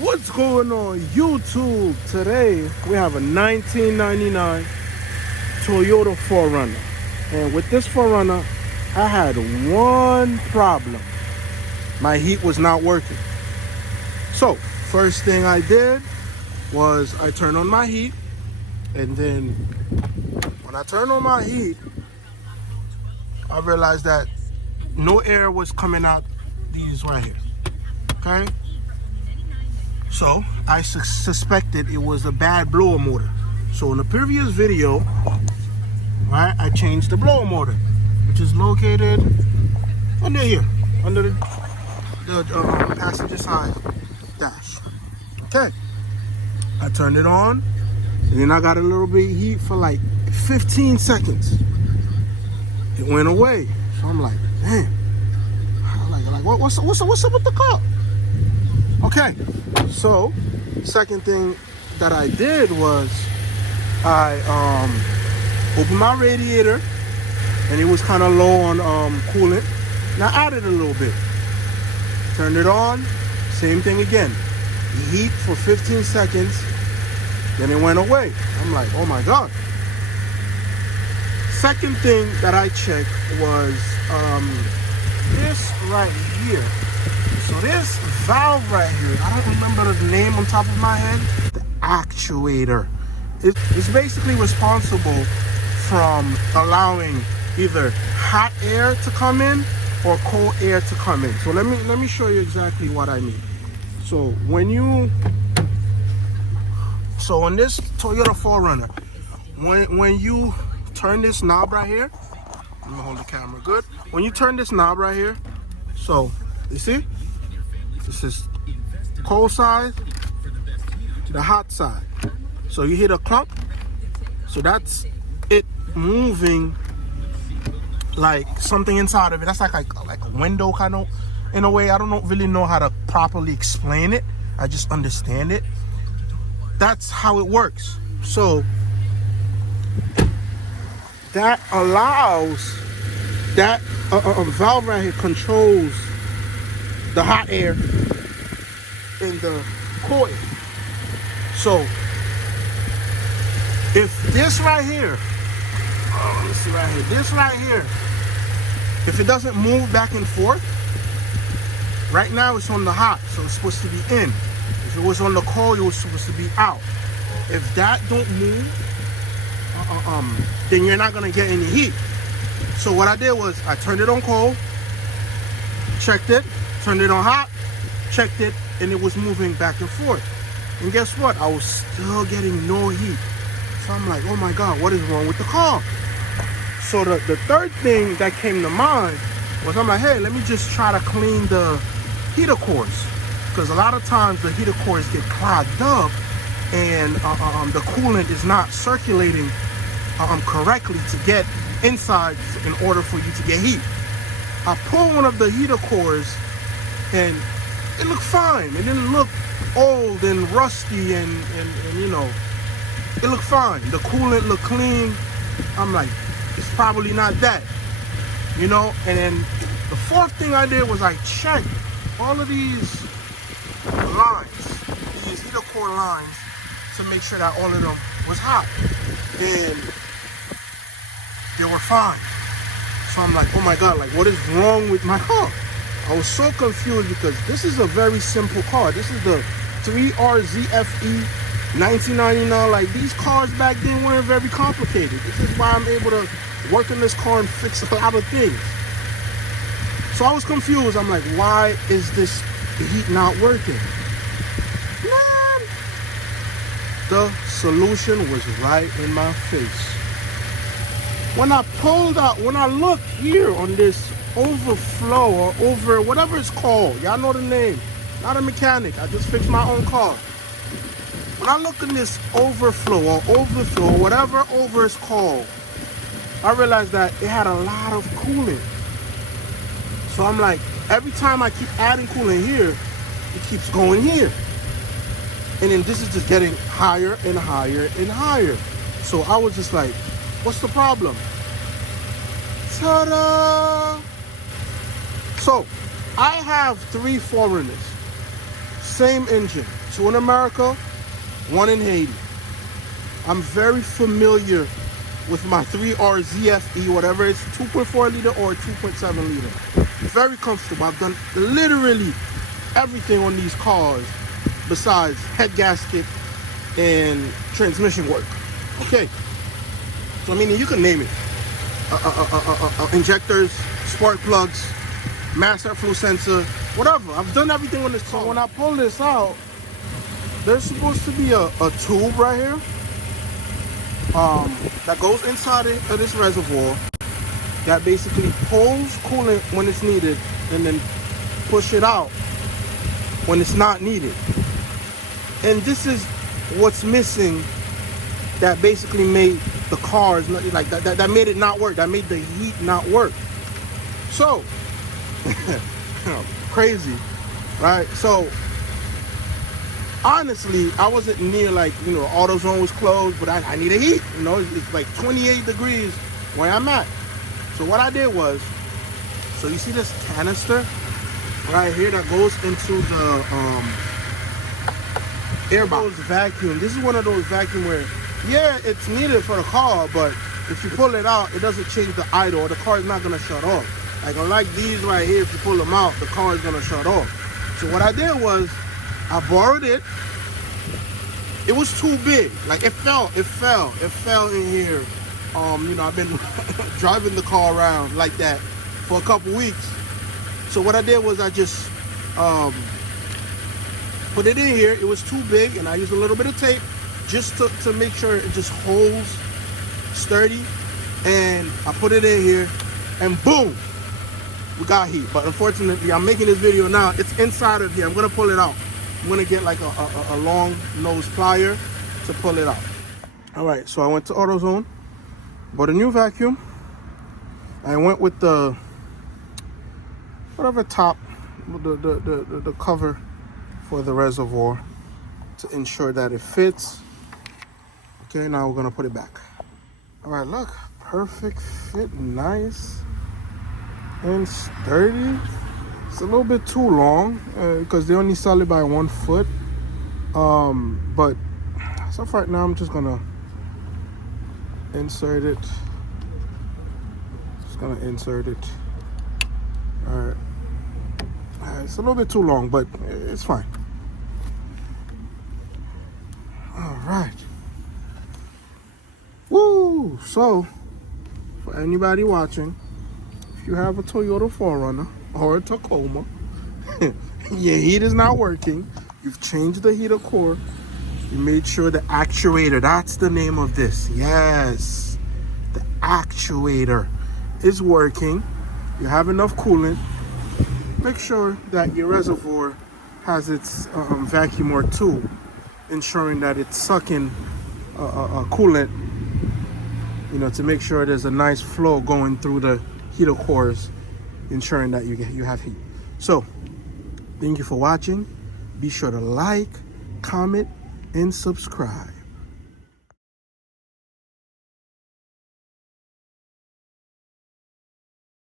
What's going on YouTube? Today we have a 1999 Toyota 4Runner, and with this 4Runner I had one problem. My heat was not working. So first thing I did was I turned on my heat, and then when I turned on my heat I realized that no air was coming out these right here. Okay, so I suspected it was a bad blower motor. So in the previous video, right, I changed the blower motor, which is located under here, under the passenger side dash. Okay, I turned it on, and then I got a little bit of heat for like 15 seconds. It went away. So I'm like, damn. Like what's up with the car? Okay, so second thing that I did was I opened my radiator, and it was kind of low on coolant, and I added a little bit. Turned it on, same thing again. Heat for 15 seconds, then it went away. I'm like, oh my God. Second thing that I checked was this right here. So this valve right here, I don't remember the name on top of my head. The actuator. It's basically responsible from allowing either hot air to come in or cold air to come in. So let me show you exactly what I mean. So on this Toyota 4Runner, when you turn this knob right here, let me hold the camera good. When you turn this knob right here, so you see, this is cold side to the hot side. So you hit a clump, so that's it moving like something inside of it. That's like a window kind of, in a way. I don't really know how to properly explain it. I just understand it. That's how it works. So that allows that valve right here controls the hot air in the coil. So if this right here, let me see right here, this right here, if it doesn't move back and forth, right now it's on the hot, so it's supposed to be in. If it was on the cold, it was supposed to be out. If that don't move, then you're not gonna get any heat. So what I did was I turned it on cold, checked it, turned it on hot, checked it, and it was moving back and forth. And guess what? I was still getting no heat. So I'm like, oh my God, what is wrong with the car? So the third thing that came to mind was, I'm like, hey, let me just try to clean the heater cores, because a lot of times the heater cores get clogged up, and the coolant is not circulating correctly to get inside in order for you to get heat. I pulled one of the heater cores, and it looked fine. It didn't look old and rusty, and you know, it looked fine. The coolant looked clean. I'm like, it's probably not that, you know. And then the fourth thing I did was I checked all of these lines, these heater core lines, to make sure that all of them was hot, and they were fine. So I'm like, oh my God, like what is wrong with my car? I was so confused, because this is a very simple car. This is the 3RZFE 1999. Like, these cars back then weren't very complicated. This is why I'm able to work in this car and fix a lot of things. So I was confused. I'm like, why is this heat not working? Man, the solution was right in my face. When I pulled out, when I looked here on this overflow or over, whatever it's called, y'all know the name, not a mechanic, I just fixed my own car. When I look in this overflow, whatever over is called, I realized that it had a lot of coolant. So I'm like, every time I keep adding coolant here, it keeps going here. And then this is just getting higher and higher and higher. So I was just like, what's the problem? Ta-da! So I have 3 4Runners, same engine, 2 in America, 1 in Haiti. I'm very familiar with my 3R ZFE, whatever it's 2.4 liter or 2.7 liter. Very comfortable. I've done literally everything on these cars besides head gasket and transmission work. Okay, so I mean, you can name it. Injectors, spark plugs, mass airflow sensor, whatever. I've done everything on this car. So when I pull this out, there's supposed to be a tube right here that goes inside of this reservoir that basically pulls coolant when it's needed and then push it out when it's not needed. And this is what's missing that basically made the cars like that made it not work, that made the heat not work. So crazy, right? So honestly, I wasn't near, like, you know, AutoZone was closed, but I needed heat. You know, it's like 28 degrees where I'm at. So what I did was, so you see this canister right here that goes into the airbox vacuum. This is one of those vacuum where, yeah, it's needed for the car, but if you pull it out, it doesn't change the idle, or the car is not gonna shut off. Like, unlike these right here, if you pull them out, the car is gonna shut off. So what I did was, I borrowed it. It was too big. Like, it fell in here. You know, I've been driving the car around like that for a couple weeks. So what I did was I just put it in here. It was too big, and I used a little bit of tape just to make sure it just holds sturdy. And I put it in here, and boom, we got heat. But unfortunately, I'm making this video now. It's inside of here. I'm gonna pull it out. I'm gonna get like a long nose plier to pull it out. All right, so I went to AutoZone, bought a new vacuum. I went with the whatever top, the cover for the reservoir to ensure that it fits. Okay, now we're gonna put it back. All right, look, perfect fit, nice and sturdy. It's a little bit too long because they only sell it by 1 foot. But so right now, I'm just gonna insert it. Just gonna insert it. All right. It's a little bit too long, but it's fine. All right. Woo! So, for anybody watching, if you have a Toyota 4Runner or a Tacoma, your heat is not working, you've changed the heater core, you made sure the actuator, that's the name of this, yes, the actuator is working, you have enough coolant, make sure that your reservoir has its vacuum or two, ensuring that it's sucking coolant, you know, to make sure there's a nice flow going through the heater cores, ensuring that you have heat. So thank you for watching. Be sure to like, comment, and subscribe.